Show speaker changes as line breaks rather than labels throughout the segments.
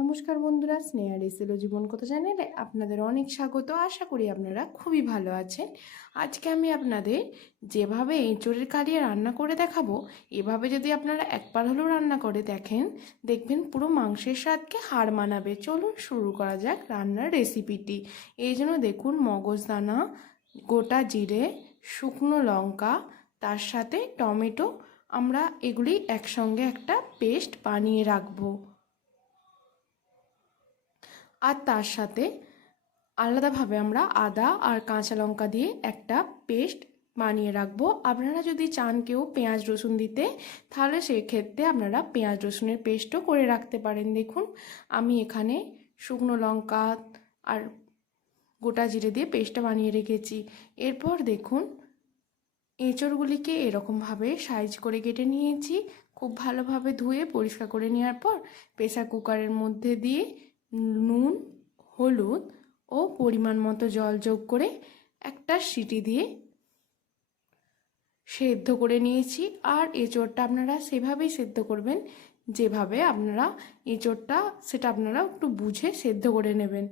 নমস্কার বন্ধুরা স্নেহা রেসেলো জীবন কত চ্যানেলে আপনাদের অনেক স্বাগত। আশা করি আপনারা খুবই ভালো আছেন। আজকে আমি আপনাদের যেভাবে এঁচড়ের কালিয়া রান্না করে দেখাবো, এভাবে যদি আপনারা একবার হলেও রান্না করে দেখেন, দেখবেন পুরো মাংসের স্বাদকে হার মানাবে। চলুন শুরু করা যাক রান্নার রেসিপিটি। এই জন্য দেখুন, মগজদানা, গোটা জিরে, শুকনো লঙ্কা, তার সাথে টমেটো। আমরা এগুলি একসঙ্গে একটা পেস্ট বানিয়ে রাখব। আর তার সাথে আলাদাভাবে আমরা আদা আর কাঁচা লঙ্কা দিয়ে একটা পেস্ট বানিয়ে রাখব। আপনারা যদি চান কেউ পেঁয়াজ রসুন দিতে, তাহলে সেক্ষেত্রে আপনারা পেঁয়াজ রসুনের পেস্টও করে রাখতে পারেন। দেখুন, আমি এখানে শুকনো লঙ্কা আর গোটা জিরে দিয়ে পেস্টটা বানিয়ে রেখেছি। এরপর দেখুন, এঁচড়গুলিকে এরকমভাবে সাইজ করে কেটে নিয়েছি। খুব ভালোভাবে ধুয়ে পরিষ্কার করে নেওয়ার পর প্রেসার কুকারের মধ্যে দিয়ে নুন, হলুদ ও পরিমাণ মতো জল যোগ করে একটা সিটি দিয়ে সেদ্ধ করে নিয়েছি। আর এঁচোড়টা আপনারা সেভাবেই সেদ্ধ করবেন, যেভাবে আপনারা এঁচোড়টা, সেটা আপনারা একটু বুঝে সেদ্ধ করে নেবেন।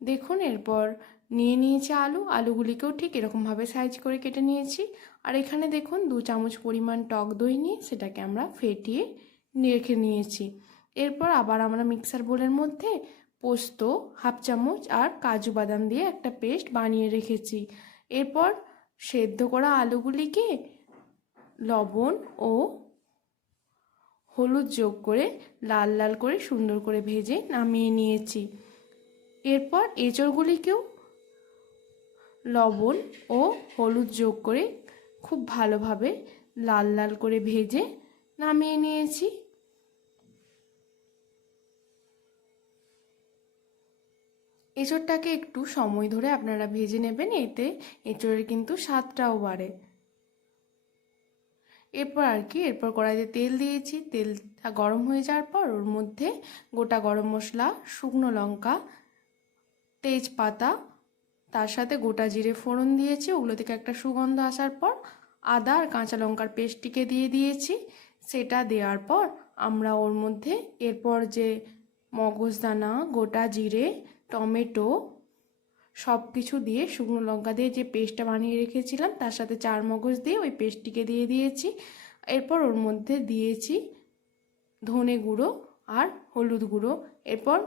দেখুন, এরপর নিয়ে নিয়েছি আলু। আলুগুলিকেও ঠিক এরকমভাবে সাইজ করে কেটে নিয়েছি। আর এখানে দেখুন, দু চামচ পরিমাণ টক দই নিয়ে সেটাকে আমরা ফেটিয়ে রেখে নিয়েছি। এরপর আবার আমরা মিক্সার বোলের মধ্যে পোস্ত, হাফ চামচ আর কাজু বাদাম দিয়ে একটা পেস্ট বানিয়ে রেখেছি। এরপর সেদ্ধ করা আলুগুলিকে লবণ ও হলুদ যোগ করে লাল লাল করে সুন্দর করে ভেজে নামিয়ে নিয়েছি। এরপর এঁচড়গুলিকেও লবণ ও হলুদ যোগ করে খুব ভালোভাবে লাল লাল করে ভেজে নামিয়ে নিয়েছি। এঁচড়টাকে একটু সময় ধরে আপনারা ভেজে নেবেন, এতে এঁচড়ের কিন্তু স্বাদটাও বাড়ে। এরপর আর কি, এরপর কড়াইতে তেল দিয়েছি, তেলটা গরম হয়ে যাওয়ার পর ওর মধ্যে গোটা গরম মশলা, শুকনো লঙ্কা, তেজপাতা, তার সাথে গোটা জিরে ফোড়ন দিয়েছি, ওগুলো থেকে একটা সুগন্ধ আসার পর আদা আর কাঁচা লঙ্কার পেস্টটিকে দিয়ে দিয়েছি। সেটা দেওয়ার পর আমরা ওর মধ্যে এরপর যে মগজদানা, গোটা জিরে টমেটো সব কিছু দিয়ে শুকনো লঙ্কা দিয়ে যে পেস্টটা বানিয়ে রেখেছিলাম, তার সাথে চার মগজ দিয়ে ওই পেস্টটিকে দিয়ে দিয়েছি। এরপর ওর মধ্যে দিয়েছি ধনে গুঁড়ো আর হলুদ গুঁড়ো। এরপর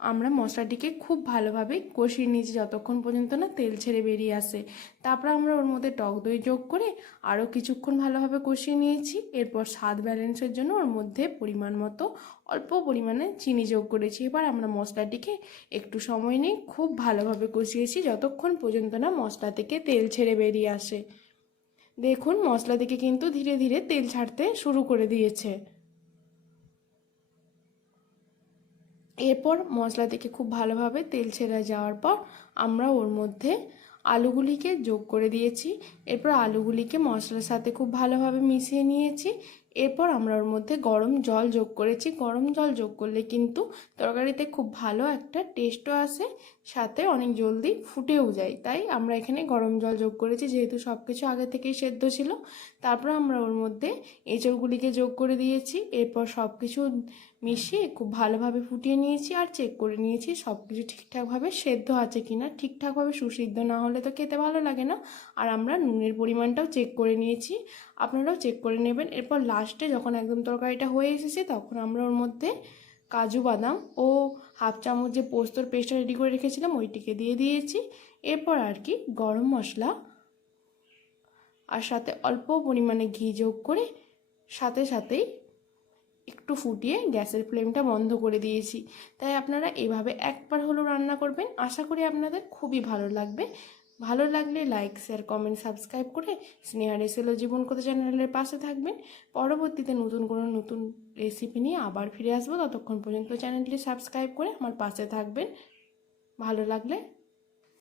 আমরা মশলাটিকে খুব ভালোভাবে কষিয়ে নিয়েছি যতক্ষণ পর্যন্ত না তেল ছেড়ে বেরিয়ে আসে। তারপর আমরা ওর মধ্যে টক দই যোগ করে আরও কিছুক্ষণ ভালোভাবে কষিয়ে নিয়েছি। এরপর স্বাদ ব্যালেন্সের জন্য ওর মধ্যে পরিমাণ মতো অল্প পরিমাণে চিনি যোগ করেছি। এবার আমরা মশলাটিকে একটু সময় নিয়ে খুব ভালোভাবে কষিয়েছি যতক্ষণ পর্যন্ত না মশলা থেকে তেল ছেড়ে বেরিয়ে আসে। দেখুন, মশলা থেকে কিন্তু ধীরে ধীরে তেল ছাড়তে শুরু করে দিয়েছে। এরপর মশলা থেকে খুব ভালোভাবে তেল ছেড়ে যাওয়ার পর আমরা ওর মধ্যে আলুগুলিকে যোগ করে দিয়েছি। এরপর আলুগুলিকে মশলার সাথে খুব ভালোভাবে মিশিয়ে নিয়েছি। এরপর আমরা ওর মধ্যে গরম জল যোগ করেছি। গরম জল যোগ করলে কিন্তু তরকারিতে খুব ভালো একটা টেস্টও আসে, সাথে অনেক জলদি ফুটেও যায়। তাই আমরা এখানে গরম জল যোগ করেছি, যেহেতু সব কিছু আগে থেকেই সেদ্ধ ছিল। তারপর আমরা ওর মধ্যে এঁচড়গুলিকে যোগ করে দিয়েছি। এরপর সব কিছু মিশিয়ে খুব ভালোভাবে ফুটিয়ে নিয়েছি আর চেক করে নিয়েছি সব কিছু ঠিকঠাকভাবে সেদ্ধ আছে কি না ঠিকঠাকভাবে সুসিদ্ধ না হলে তো খেতে ভালো লাগে না। আর আমরা নুনের পরিমাণটাও চেক করে নিয়েছি। আপনারাও চেক করে নেবেন। এরপর লাস্টে যখন একদম তরকারিটা হয়ে এসেছে, তখন আমরা ওর মধ্যে কাজু বাদাম ও হাফ চামচ যে পোস্তর পেস্টটা রেডি করে রেখেছিলাম, ওইটিকে দিয়ে দিয়েছি। এরপর আর কি গরম মশলা আর সাথে অল্প পরিমাণে ঘি যোগ করে সাথে সাথেই একটু ফুটিয়ে গ্যাসের ফ্লেমটা বন্ধ করে দিয়েছি। তাই আপনারা এভাবে একবার হলেও রান্না করবেন। আশা করি আপনাদের খুবই ভালো লাগবে। ভালো লাগলে লাইক শেয়ার কমেন্ট সাবস্ক্রাইব করে স্নেহা রেসেলো জীবন কথা চ্যানেলের পাশে থাকবেন। পরবর্তীতে নতুন কোনো নতুন রেসিপি নিয়ে আবার ফিরে আসব। ততক্ষণ পর্যন্ত চ্যানেলটি সাবস্ক্রাইব করে আমার পাশে থাকবেন। ভালো লাগলে